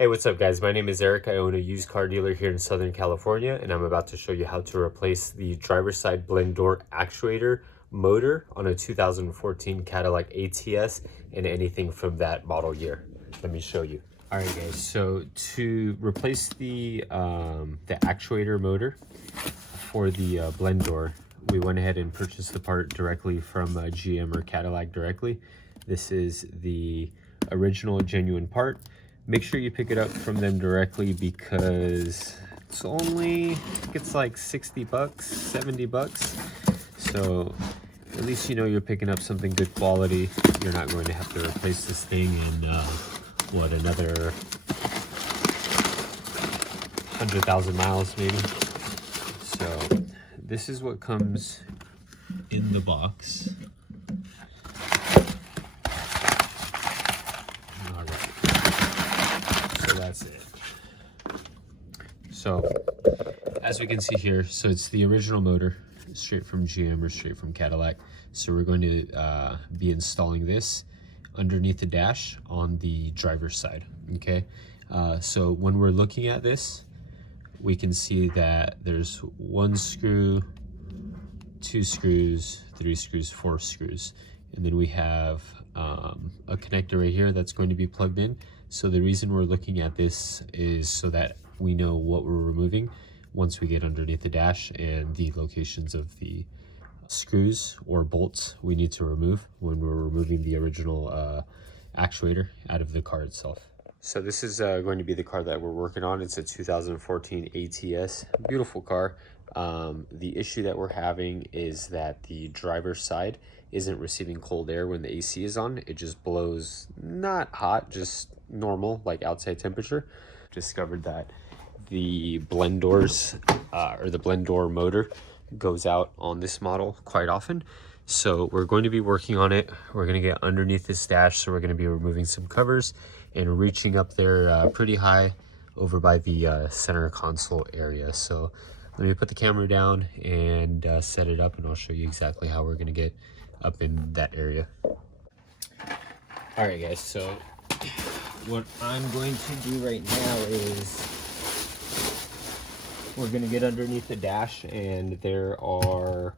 Hey, what's up guys? My name is Eric. I own a used car dealer here in Southern California, and I'm about to show you how to replace the driver's side blend door actuator motor on a 2014 Cadillac ATS and anything from that model year. Let me show you. All right guys, so to replace the actuator motor for the blend door, we went ahead and purchased the part directly from GM or Cadillac directly. This is the original genuine part. Make sure you pick it up from them directly because it's only, I think it's like 60 bucks, 70 bucks. So at least you know you're picking up something good quality. You're not going to have to replace this thing in, what, another 100,000 miles maybe. So this is what comes in the box. That's it. So as we can see here, so it's the original motor straight from GM or straight from Cadillac. So we're going to be installing this underneath the dash on the driver's side. Okay, so when we're looking at this, we can see that there's 1 screw, 2 screws, 3 screws, 4 screws, and then we have a connector right here that's going to be plugged in. So the reason we're looking at this is so that we know what we're removing once we get underneath the dash, and the locations of the screws or bolts we need to remove when we're removing the original actuator out of the car itself. So this is going to be the car that we're working on. It's a 2014 ATS, beautiful car. The issue that we're having is that the driver's side isn't receiving cold air when the AC is on. It just blows, not hot, just normal, like outside temperature. Discovered that the blend doors or the blend door motor goes out on this model quite often. So we're going to be working on it. We're going to get underneath this dash, so we're going to be removing some covers and reaching up there pretty high over by the center console area. So let me put the camera down and set it up, and I'll show you exactly how we're going to get up in that area. All right guys, so what I'm going to do right now is we're going to get underneath the dash, and there are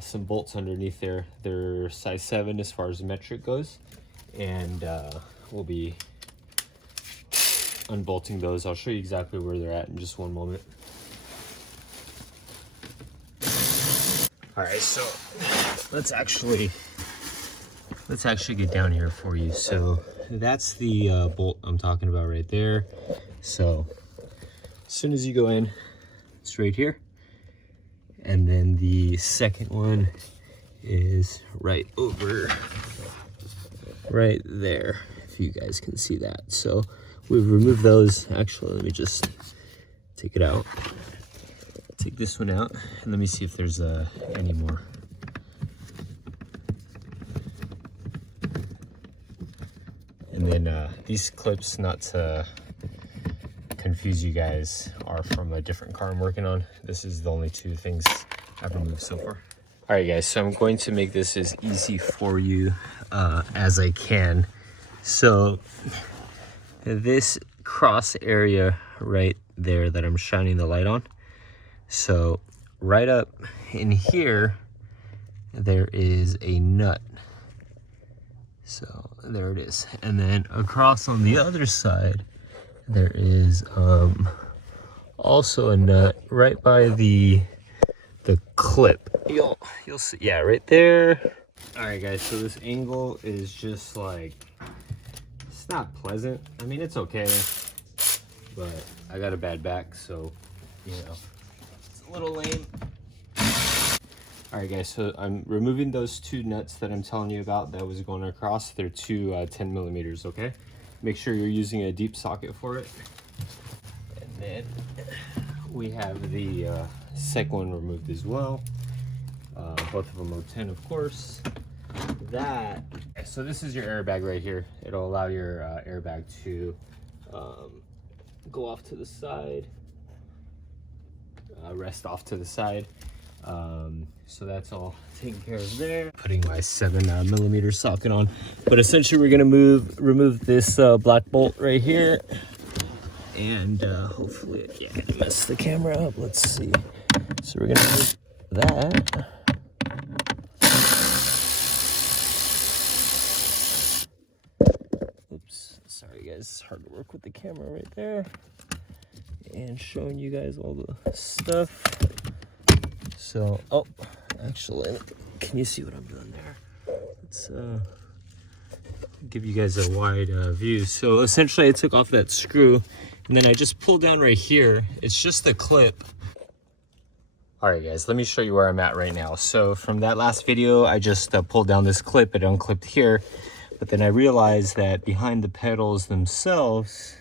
some bolts underneath there. They're size 7 as far as metric goes, and we'll be unbolting those. I'll show you exactly where they're at in just one moment. All right, so let's actually get down here for you. So that's the bolt I'm talking about right there. So as soon as you go in, it's right here, and then the second one is right over right there, if you guys can see that. So we've removed those. Actually, let me just take it out. Take this one out, and let me see if there's any more. And then these clips, not to confuse you guys, are from a different car I'm working on. This is the only 2 things I've removed so far. All right guys, so I'm going to make this as easy for you as I can. So this cross area right there that I'm shining the light on, so right up in here there is a nut. So there it is. And then across on the other side there is also a nut right by the clip. You'll see, yeah, right there. All right guys, so this angle is just like, it's not pleasant. I mean, it's okay, but I got a bad back, so you know, it's a little lame. All right guys, so I'm removing those 2 nuts that I'm telling you about that was going across. They're 2 10 millimeters, okay? Make sure you're using a deep socket for it. And then we have the second one removed as well. Both of them are 10, of course. So this is your airbag right here. It'll allow your airbag to go off to the side, rest off to the side. So that's all taken care of there. Putting my 7 millimeter socket on, but essentially we're gonna remove this black bolt right here. and hopefully, yeah, I didn't mess the camera up. Let's see. So we're gonna move that. Oops, sorry guys, it's hard to work with the camera right there. And showing you guys all the stuff. So, oh, actually, can you see what I'm doing there? Let's give you guys a wide view. So essentially I took off that screw and then I just pulled down right here. It's just a clip. All right guys, let me show you where I'm at right now. So from that last video, I just pulled down this clip, it unclipped here, but then I realized that behind the pedals themselves,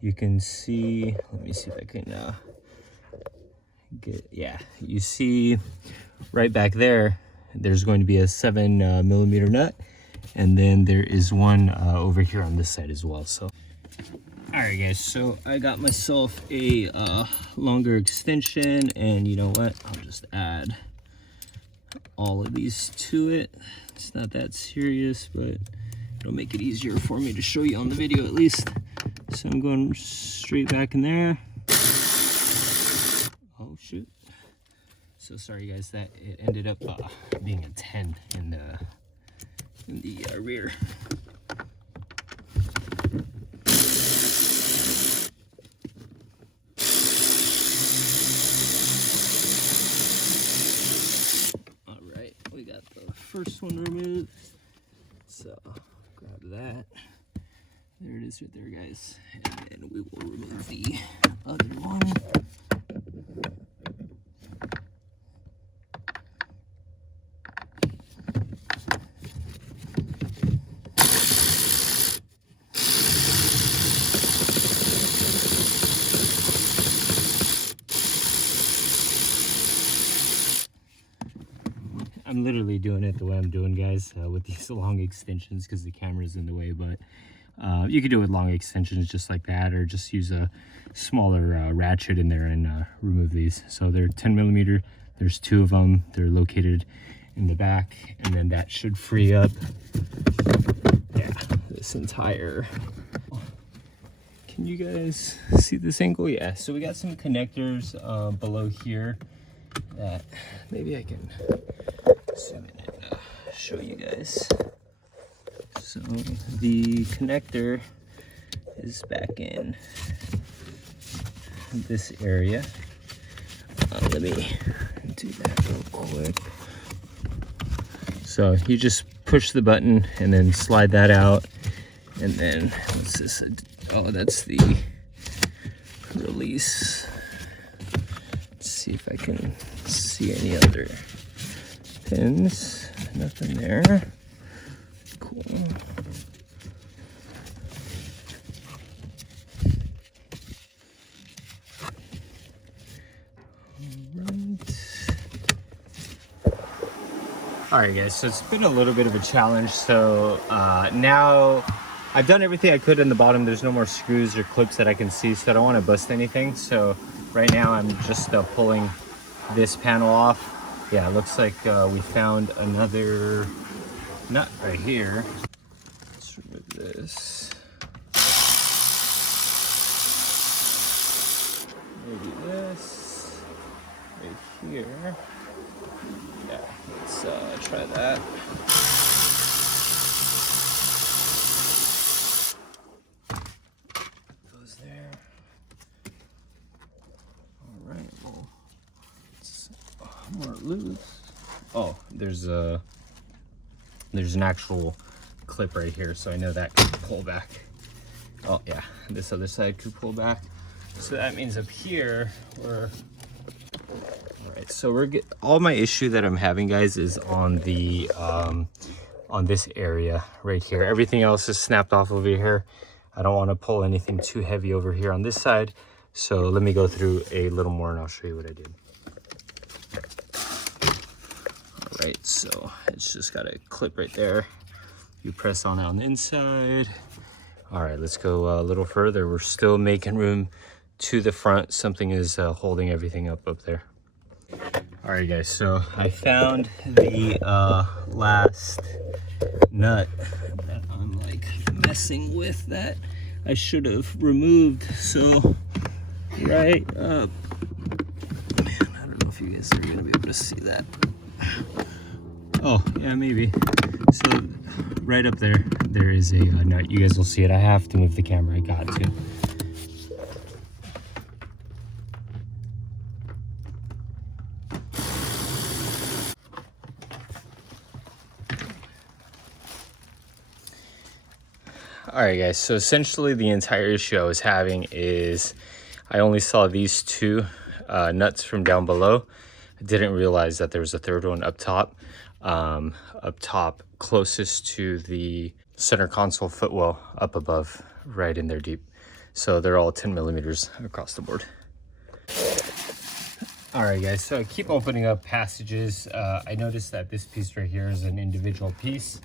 you can see, let me see if I can yeah, you see right back there, there's going to be a 7mm nut, and then there is one over here on this side as well. So all right guys, so I got myself a longer extension, and you know what, I'll just add all of these to it. It's not that serious, but it'll make it easier for me to show you on the video at least. So I'm going straight back in there. Oh shoot. So sorry guys that it ended up being a 10 in the rear. All right, we got the first one removed. So grab that. There it is right there, guys. And then we will remove the other one. I'm literally doing it the way I'm doing, guys, with these long extensions because the camera's in the way, but you could do it with long extensions just like that, or just use a smaller ratchet in there and remove these. So they're 10mm. There's 2 of them. They're located in the back, and then that should free up, yeah, this entire. Can you guys see this angle? Yeah, so we got some connectors below here that maybe I can zoom in and show you guys. So the connector is back in this area. Let me do that real quick. So you just push the button and then slide that out, and then what's this? Oh, that's the release. Let's see if I can see any other pins. Nothing there. Cool. All right guys, so it's been a little bit of a challenge. So now I've done everything I could in the bottom. There's no more screws or clips that I can see, so I don't want to bust anything. So right now I'm just pulling this panel off. Yeah, it looks like we found another nut right here. Let's remove this. Maybe this right here. Yeah, let's try that. Goes there. All right, well, it's more loose. Oh, there's an actual clip right here, so I know that can pull back. Oh yeah, this other side could pull back. So that means up here we're all right. So all my issue that I'm having, guys, is on the on this area right here. Everything else is snapped off over here. I don't want to pull anything too heavy over here on this side. So let me go through a little more and I'll show you what I did. All right, so it's just got a clip right there. You press on it on the inside. All right, let's go a little further. We're still making room to the front. Something is holding everything up there. All right guys, so I found the last nut that I'm like messing with that I should have removed. So right up, man, I don't know if you guys are gonna be able to see that. Oh yeah, maybe. So right up there, there is a nut. You guys will see it. I have to move the camera. I got to. All right, guys, so essentially the entire issue I was having is I only saw these two nuts from down below. I didn't realize that there was a third one up top closest to the center console footwell up above, right in there deep. So they're all 10 millimeters across the board. All right, guys, so I keep opening up passages. I noticed that this piece right here is an individual piece.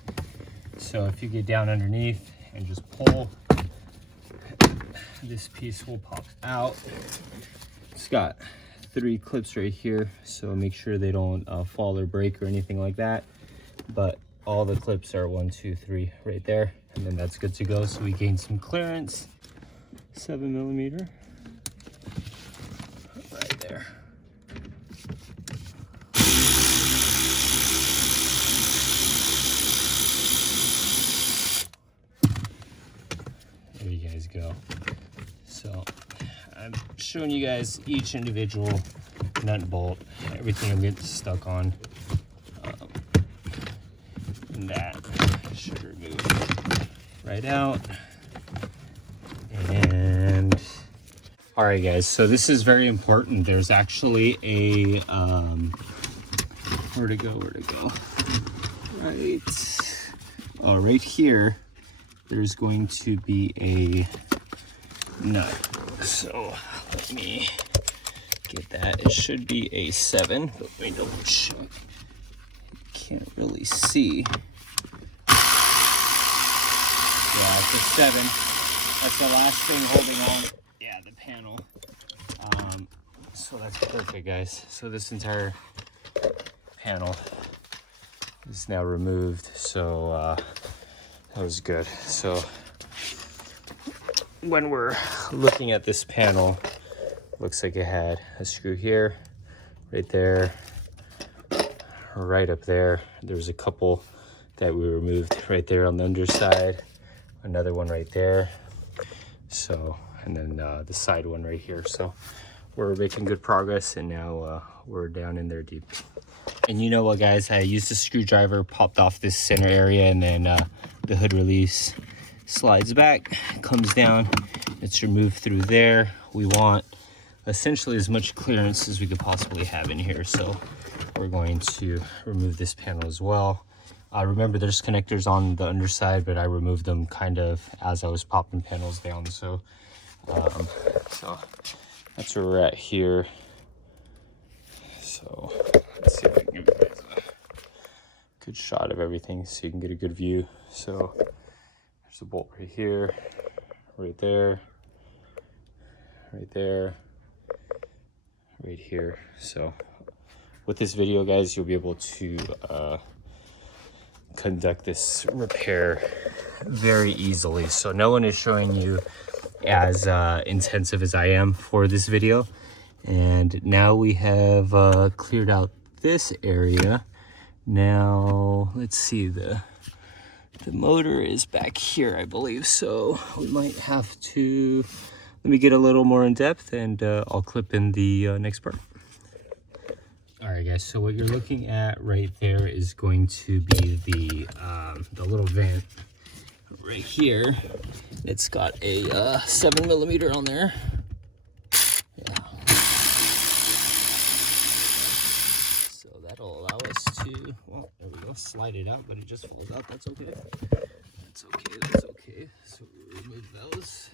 So if you get down underneath and just pull, this piece will pop out. It's got 3 clips right here, so make sure they don't fall or break or anything like that. But all the clips are 1, 2, 3 right there, and then that's good to go. So we gain some clearance. 7 millimeter right there. There you guys go. So I'm showing you guys each individual nut and bolt, everything I'm getting stuck on. And that should remove right out. And all right, guys, so this is very important. There's actually a where'd it go? Right here, there's going to be a nut. So let me get that. It should be a 7, but let me double check. Can't really see. Yeah, it's a 7. That's the last thing holding on. Yeah, the panel. So that's perfect, guys. So this entire panel is now removed. So that was good. So when we're looking at this panel, looks like it had a screw here, right there, right up there. There's a couple that we removed right there on the underside, another one right there. So, and then the side one right here. So we're making good progress, and now we're down in there deep. And you know what, guys, I used a screwdriver, popped off this center area, and then the hood release slides back, comes down, it's removed through there. We want essentially as much clearance as we could possibly have in here, so we're going to remove this panel as well. Remember, there's connectors on the underside, but I removed them kind of as I was popping panels down. So so that's where we're at here. So let's see if I can give you guys a good shot of everything so you can get a good view. So there's a bolt right here, right there, right there, right here. So with this video, guys, you'll be able to conduct this repair very easily. So no one is showing you as intensive as I am for this video. And now we have cleared out this area. Now let's see, the motor is back here, I believe. So we might have to, let me get a little more in depth, and I'll clip in the next part. All right, guys, so what you're looking at right there is going to be the little vent right here. It's got a 7 millimeter on there. Yeah. So that'll allow us to, well, there we go, slide it out, but it just falls out. That's okay. That's okay. That's okay. So we'll remove those.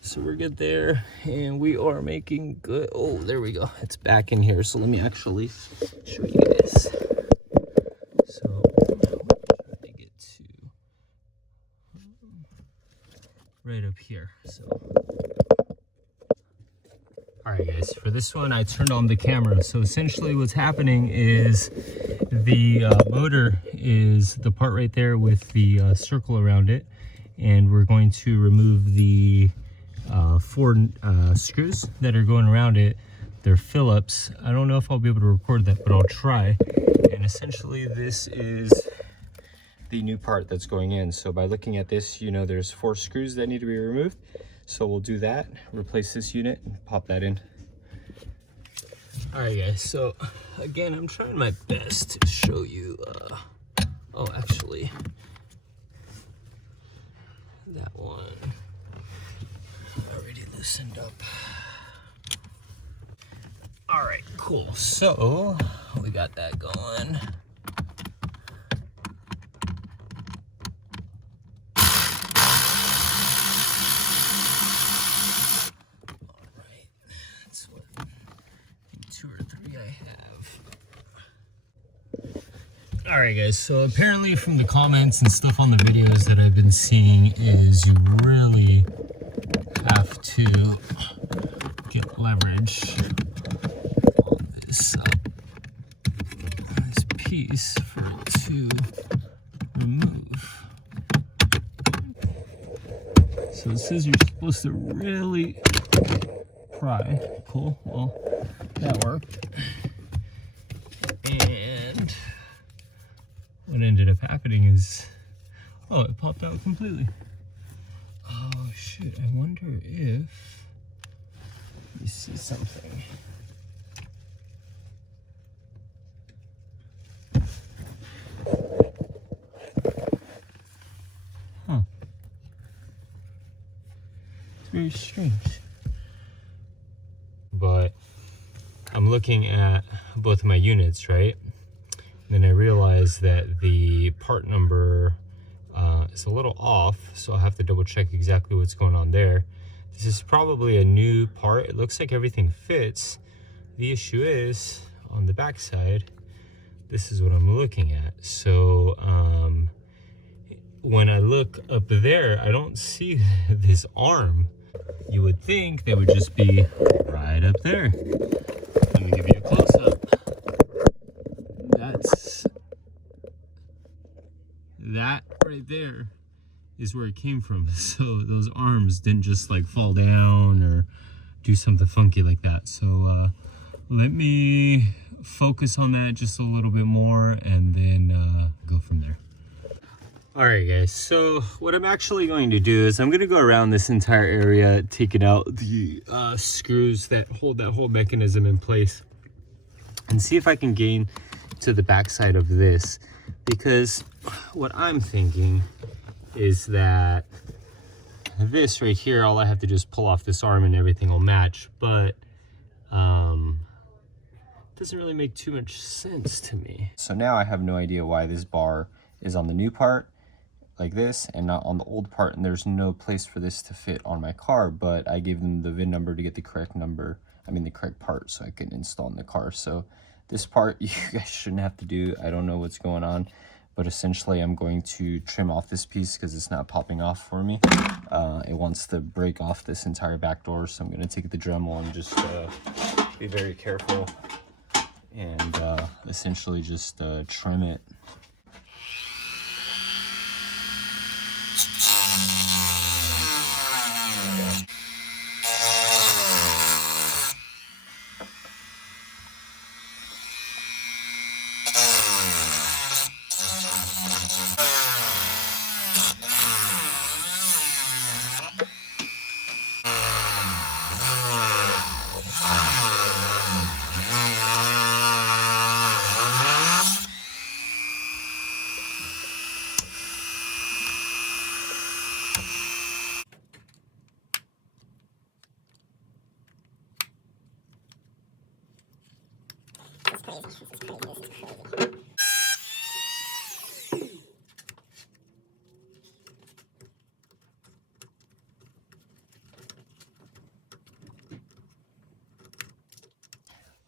So we're good there, and we are making good. Oh, there we go. It's back in here. So let me actually show you guys. So I'm trying to get to right up here. So, all right, guys. For this one, I turned on the camera. So essentially, what's happening is the motor is the part right there with the circle around it. and we're going to remove the 4 screws that are going around it. They're Phillips. I don't know if I'll be able to record that, but I'll try. And essentially this is the new part that's going in. So by looking at this, you know there's 4 screws that need to be removed. So we'll do that, replace this unit, and pop that in. All right, guys, so again, I'm trying my best to show you, oh, actually, that one already loosened up. All right, cool. So we got that going. All right, that's what 2 or 3 I have. All right, guys, so apparently from the comments and stuff on the videos that I've been seeing is you really have to get leverage on this piece for it to remove. So it says you're supposed to really pry. Cool, well, that worked. And what ended up happening is, oh, it popped out completely. Oh shit, I wonder if, let me see something. Huh. It's very strange. But I'm looking at both of my units, right? And then I realized that the part number is a little off, so I'll have to double check exactly what's going on there. This is probably a new part. It looks like everything fits. The issue is, on the back side, this is what I'm looking at. So when I look up there, I don't see this arm. You would think they would just be right up there. Let me give you a close-up. That right there is where it came from. So those arms didn't just like fall down or do something funky like that. So let me focus on that just a little bit more and then go from there. All right, guys, so what I'm actually going to do is I'm going to go around this entire area, taking out the screws that hold that whole mechanism in place, and see if I can gain to the backside of this. Because what I'm thinking is that this right here, all I have to do is pull off this arm and everything will match, but doesn't really make too much sense to me. So now I have no idea why this bar is on the new part like this and not on the old part, and there's no place for this to fit on my car, but I gave them the VIN number to get the correct number, the correct part, so I can install in the car. So this part you guys shouldn't have to do. I don't know what's going on, but essentially I'm going to trim off this piece because it's not popping off for me. It wants to break off this entire back door, so I'm going to take the Dremel and just be very careful and essentially just trim it.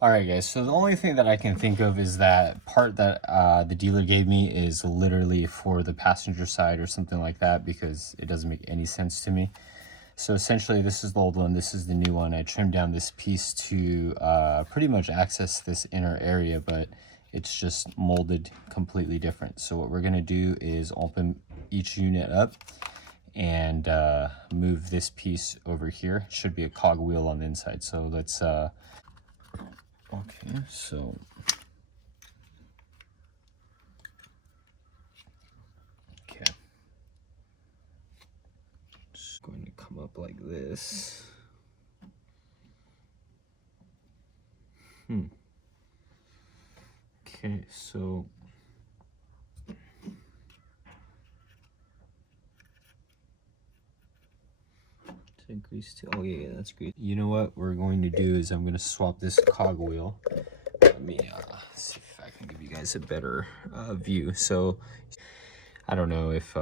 Alright guys, so the only thing that I can think of is that part that the dealer gave me is literally for the passenger side or something like that, because it doesn't make any sense to me. So essentially this is the old one, this is the new one. I trimmed down this piece to pretty much access this inner area, but it's just molded completely different. So what we're going to do is open each unit up and move this piece over here. It should be a cog wheel on the inside. So let's okay, so okay, just going to come up like this. Okay, so grease too. Oh yeah, that's great. You know what we're going to do is I'm going to swap this cog wheel. Let me see if I can give you guys a better view. So I don't know if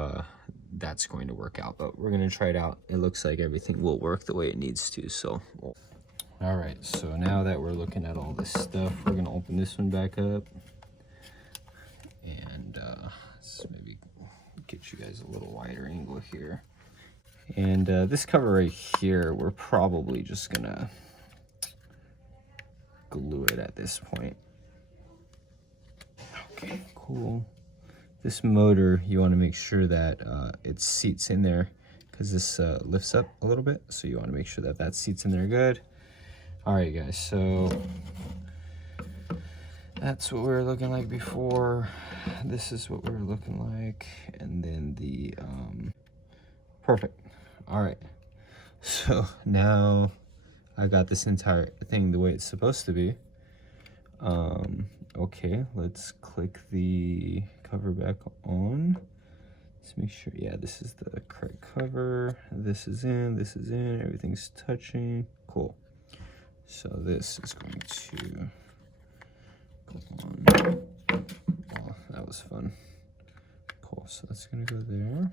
that's going to work out, but we're going to try it out. It looks like everything will work the way it needs to. So all right, so now that we're looking at all this stuff, we're going to open this one back up, and let's maybe get you guys a little wider angle here. And this cover right here, we're probably just gonna glue it at this point. Okay, cool. This motor, you want to make sure that it seats in there, because this lifts up a little bit, so you want to make sure that that seats in there good. All right, guys, so that's what we were looking like before. This is what we were looking like, and then the perfect. All right, so now I got this entire thing the way it's supposed to be. Okay, let's click the cover back on. Let's make sure, yeah, this is the correct cover. This is in, everything's touching. Cool. So this is going to go on. Oh, that was fun. Cool, so that's gonna go there.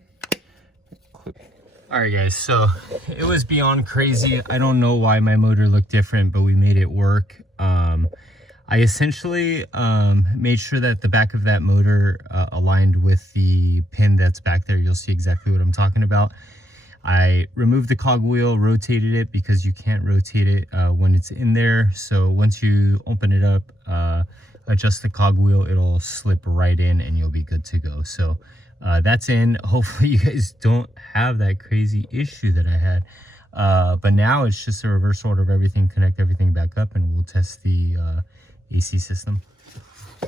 Click. All right, guys, so it was beyond crazy. I don't know why my motor looked different, but we made it work. I essentially made sure that the back of that motor aligned with the pin that's back there. You'll see exactly what I'm talking about. I removed the cog wheel, rotated it, because you can't rotate it when it's in there. So once you open it up, adjust the cog wheel, it'll slip right in and you'll be good to go. So that's in. Hopefully you guys don't have that crazy issue that I had. But now it's just a reverse order of everything, connect everything back up, and we'll test the AC system.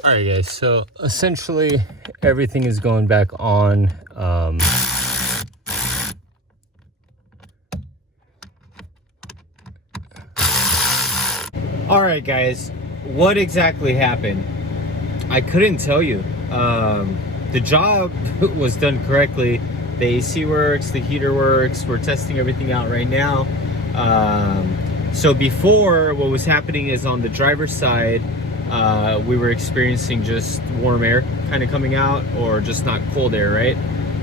All right, guys, so essentially everything is going back on. All right, guys, what exactly happened? I couldn't tell you. The job was done correctly. The AC works, the heater works. We're testing everything out right now. So before, what was happening is on the driver's side, we were experiencing just warm air kind of coming out, or just not cold air, right?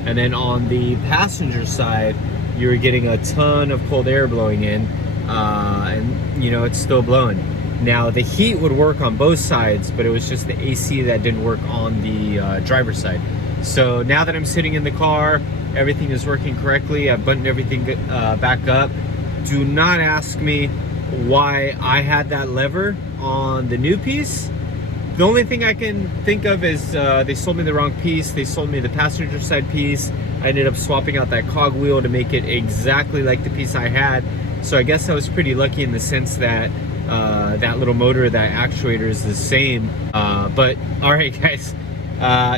And then on the passenger side, you were getting a ton of cold air blowing in, and you know, it's still blowing. Now the heat would work on both sides, but it was just the AC that didn't work on the driver's side. So now that I'm sitting in the car, everything is working correctly. I've buttoned everything back up. Do not ask me why I had that lever on the new piece. The only thing I can think of is they sold me the wrong piece. They sold me the passenger side piece. I ended up swapping out that cog wheel to make it exactly like the piece I had. So I guess I was pretty lucky in the sense that that little motor, that actuator is the same. But all right, guys,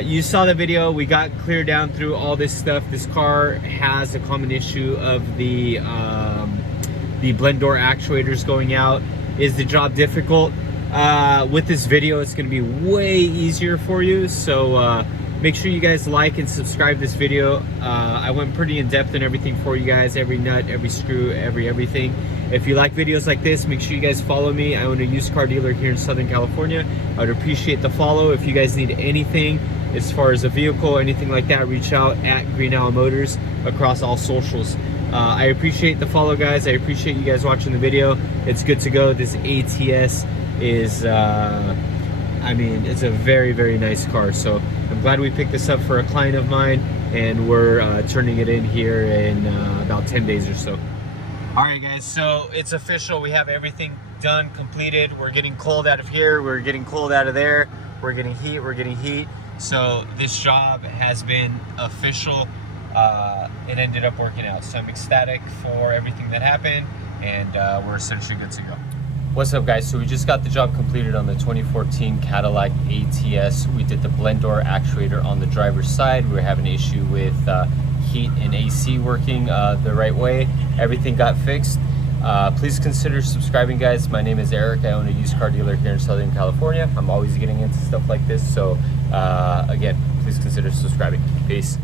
you saw the video. We got clear down through all this stuff. This car has a common issue of the blend door actuators going out. Is the job difficult? With this video, it's going to be way easier for you. So make sure you guys like and subscribe this video. I went pretty in depth in everything for you guys, every nut, every screw, everything. If you like videos like this, make sure you guys follow me. I own a used car dealer here in Southern California. I would appreciate the follow. If you guys need anything as far as a vehicle, anything like that, reach out at Green Owl Motors across all socials. I appreciate the follow, guys. I appreciate you guys watching the video. It's good to go. This ATS is, I mean, it's a very, very nice car. So I'm glad we picked this up for a client of mine, and we're turning it in here in about 10 days or so. All right, guys, so it's official. We have everything done, completed. We're getting cold out of here. We're getting cold out of there. We're getting heat. We're getting heat. So this job has been official. it ended up working out. So I'm ecstatic for everything that happened, and we're essentially good to go. What's up, guys? So we just got the job completed on the 2014 Cadillac ATS. We did the blend door actuator on the driver's side. We were having an issue with heat and AC working the right way. Everything got fixed. Please consider subscribing, guys. My name is Eric. I own a used car dealer here in Southern California. I'm always getting into stuff like this. So again, please consider subscribing. Peace.